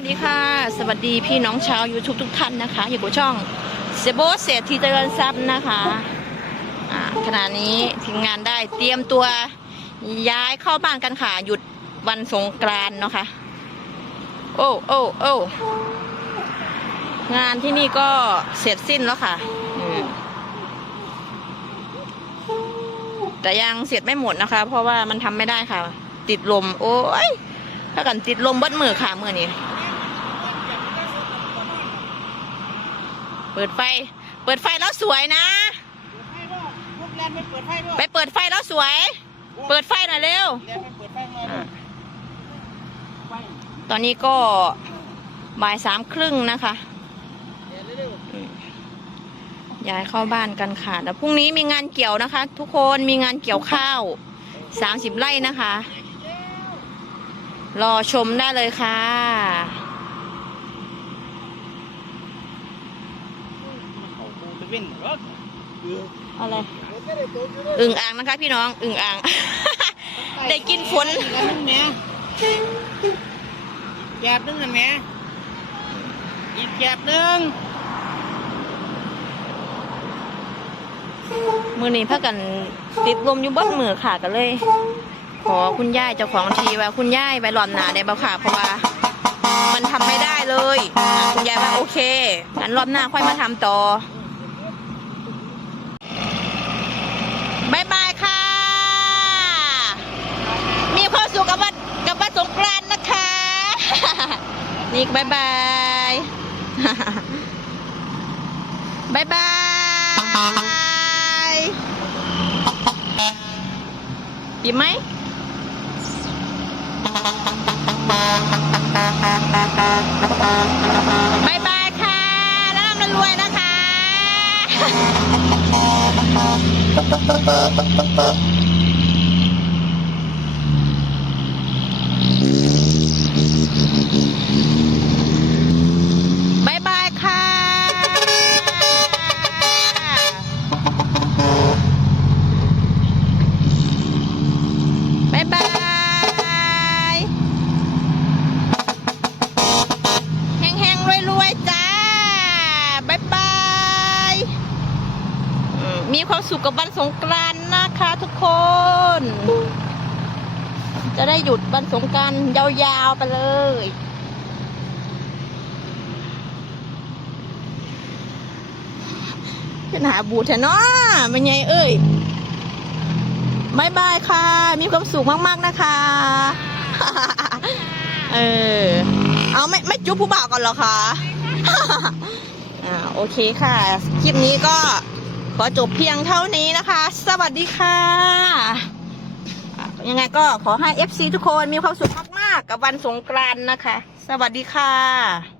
สวัสดีค่ะ สวัสดีพี่น้องชาว YouTube ทุกท่านนะคะ อยู่กับช่องเซโบเศรษฐีเจริญทรัพย์นะคะขณะนี้ทีมงานได้เตรียมตัวย้ายเข้าบ้านกันค่ะ หยุดวันสงกรานต์เนาะคะโอ้โอ้โอ้งานที่นี่ก็เสร็จสิ้นแล้วค่ะ แต่ยังเสร็จไม่หมดนะคะ เพราะว่ามันทำไม่ได้ค่ะ ติดลม โอ้ยถ้ากันติดลมบัดมือค่ะมือนี้ ปิดไฟ เปิดไฟแล้วสวยนะพวกแลนไปเปิดไฟด้วยไปเปิดไฟแล้วสวย เปิดไฟหน่อยเร็วแลนไปเปิดไฟมาด้วยไฟตอนนี้ก็บ่ายสามครึ่งนะคะเดี๋ยวเร็วย้ายเข้าบ้านกันค่ะ แล้วพรุ่งนี้มีงานเกี่ยวนะคะ ทุกคนมีงานเกี่ยวข้าวสามสิบไร่นะคะ รอชมได้เลยค่ะ ๆเขาปูตะเว้นรถเอออะไรไม่ได้ตัวอยู่ด้วยอึ่งอ่างนะคะ พี่น้องอึ่งอ่าง ได้กินฝนกันนึงแหม่แกบนึงกันแหม่อีกแกบนึงมือนี้พักกันติดลมอยู่บนมือค่ะกันเลย ขอคุณย่ายเจ้าของทีว่าคุณย่ายไปหลอนหนาได้บ่ค่ะเพราะว่า มันทำไม่ได้เลยอะคุณยายว่าโอเคงั้นรอบหน้าค่อยมาทำต่อบายบายค่ะ มีความสุขกับวันกับวันสงกรานต์นะคะ นี่บายบายบายบายปีไหมบายบายค่ะร่ำรวยนะคะ บายบายค่ะ บายบาย แห้งๆรวยๆจ้า บ๊ายบายอื มีความสุขกับวันสงกรานต์นะคะทุกคน จะได้หยุดวันสงกรานต์ยาวๆไปเลยเป็นหาบูเถอะเนาะเป็นไงเอ้ยบายบายค่ะ มีความสุขมากๆนะคะ เออ เอาไม่ไม่จุ๊บผู้บ่าวก่อนหรอคะอ่าโอเคค่ะ คลิปนี้ก็ ขอจบเพียงเท่านี้นะคะ สวัสดีค่ะอะ ยังไงก็ขอให้ FC ทุกคนมีความสุขมากๆกับวันสงกรานต์นะคะ สวัสดีค่ะ